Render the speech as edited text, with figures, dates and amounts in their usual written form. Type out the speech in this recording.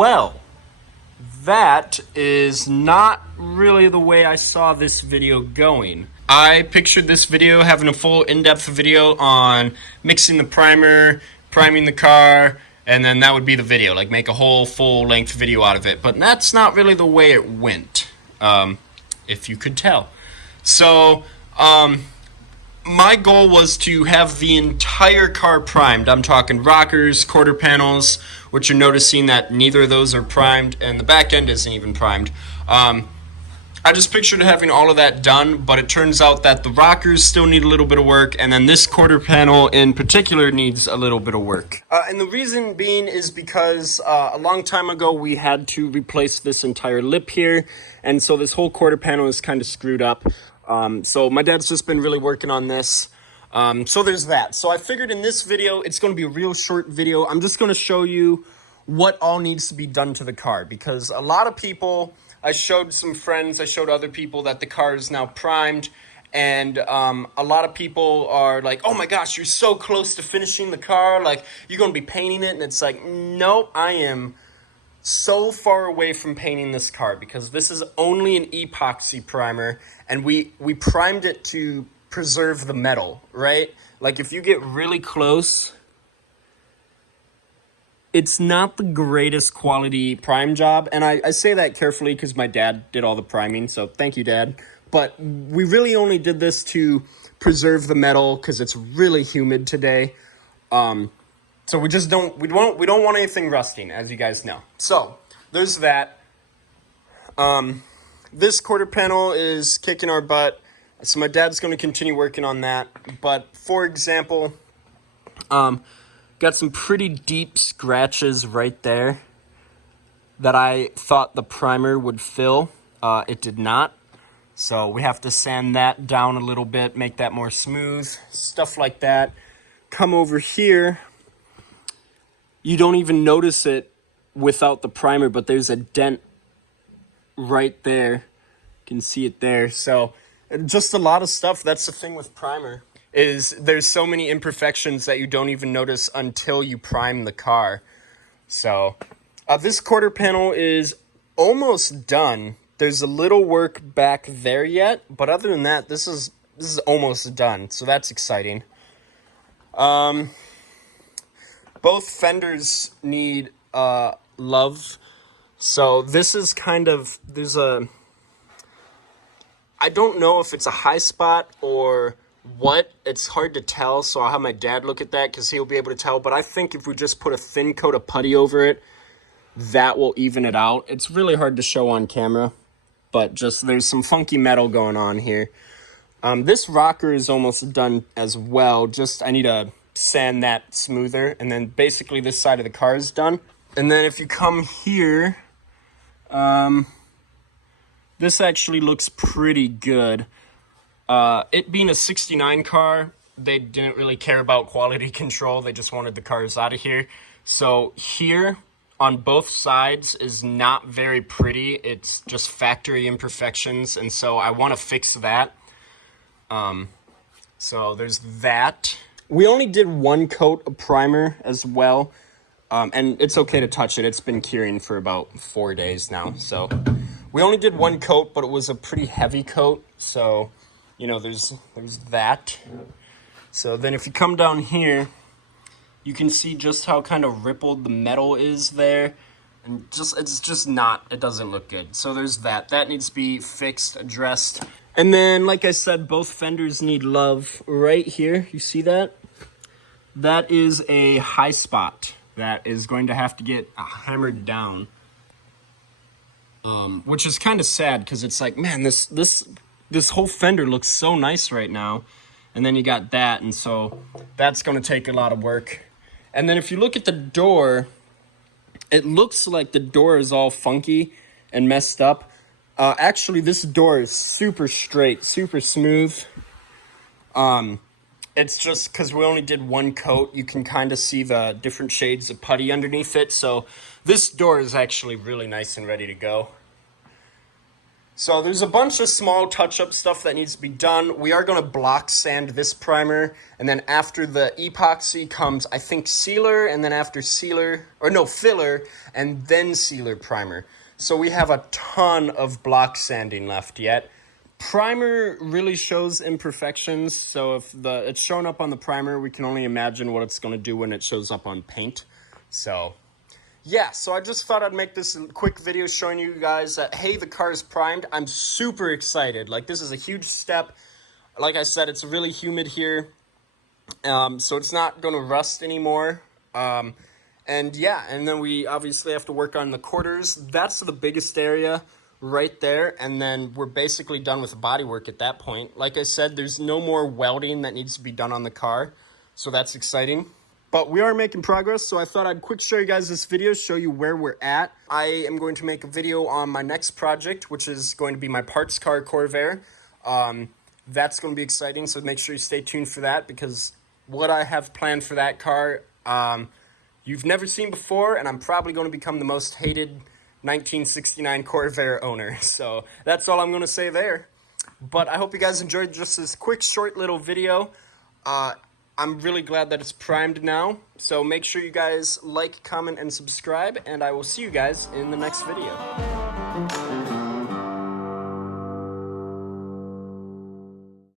Well, that is not really the way I saw this video going. I pictured this video having a full in-depth video on mixing the primer, priming the car, and then that would be the video, like make a whole full-length video out of it. But that's not really the way it went, if you could tell. So, my goal was to have the entire car primed. I'm talking rockers, quarter panels, which you're noticing that neither of those are primed, and the back end isn't even primed. I just pictured having all of that done, but it turns out that the rockers still need a little bit of work, and then this quarter panel in particular needs a little bit of work. And the reason being is because a long time ago we had to replace this entire lip here, and so this whole quarter panel is kind of screwed up. So my dad's just been really working on this. So there's that. So I figured in this video, it's going to be a real short video. I'm just going to show you what all needs to be done to the car, because a lot of people, I showed some friends, I showed other people that the car is now primed, and a lot of people are like, oh my gosh, you're so close to finishing the car, like you're going to be painting it, and it's like, nope, I am so far away from painting this car because this is only an epoxy primer, and we primed it to preserve the metal, right? Like if you get really close, it's not the greatest quality prime job, and I say that carefully because my dad did all the priming, so thank you, Dad. But we really only did this to preserve the metal because it's really humid today. So we don't want anything rusting, as you guys know. So there's that. This quarter panel is kicking our butt, so my dad's going to continue working on that. But for example, got some pretty deep scratches right there that I thought the primer would fill. It did not. So we have to sand that down a little bit, make that more smooth, stuff like that. Come over here. You don't even notice it without the primer, but there's a dent right there. You can see it there. So just a lot of stuff. That's the thing with primer, is there's so many imperfections that you don't even notice until you prime the car. So this quarter panel is almost done. There's a little work back there yet, but other than that, this is almost done. So that's exciting. Both fenders need love. So this is kind of, I don't know if it's a high spot or what. It's hard to tell, so I'll have my dad look at that because he'll be able to tell. But I think if we just put a thin coat of putty over it, that will even it out. It's really hard to show on camera, but just there's some funky metal going on here. This rocker is almost done as well. Just I need to sand that smoother, and then basically this side of the car is done. And then if you come here, this actually looks pretty good. It being a 69 car, they didn't really care about quality control. They just wanted the cars out of here. So here on both sides is not very pretty. It's just factory imperfections, and so I want to fix that. So there's that. We only did one coat of primer as well, and it's okay to touch it. It's been curing for about 4 days now. So we only did one coat, but it was a pretty heavy coat. So, you know, there's that. So then if you come down here, you can see just how kind of rippled the metal is there. And it's just not, it doesn't look good. So there's that. That needs to be fixed, addressed. And then, like I said, both fenders need love right here. You see that? That is a high spot that is going to have to get hammered down. Which is kind of sad because it's like, man, this whole fender looks so nice right now. And then you got that, and so that's going to take a lot of work. And then if you look at the door, it looks like the door is all funky and messed up. Actually, this door is super straight, super smooth. It's just because we only did one coat, you can kind of see the different shades of putty underneath it. So this door is actually really nice and ready to go. So there's a bunch of small touch-up stuff that needs to be done. We are going to block sand this primer, and then after the epoxy comes, I think, sealer, and then after sealer, or no, filler, and then sealer primer. So we have a ton of block sanding left yet. Primer really shows imperfections, so if it's shown up on the primer, we can only imagine what it's going to do when it shows up on paint. So yeah, so I just thought I'd make this quick video showing you guys that, hey, the car is primed. I'm super excited. Like, this is a huge step. Like I said, it's really humid here, so it's not going to rust anymore. And yeah, and then we obviously have to work on the quarters. That's the biggest area right there, and then we're basically done with the bodywork at that point. Like I said, there's no more welding that needs to be done on the car, so that's exciting. But we are making progress, so I thought I'd quick show you guys this video, show you where we're at. I am going to make a video on my next project, which is going to be my parts car Corvair. That's going to be exciting, so make sure you stay tuned for that, because what I have planned for that car, you've never seen before, and I'm probably going to become the most hated 1969 Corvair owner. So that's all I'm going to say there. But I hope you guys enjoyed just this quick, short little video. I'm really glad that it's primed now. So make sure you guys like, comment, and subscribe, and I will see you guys in the next video.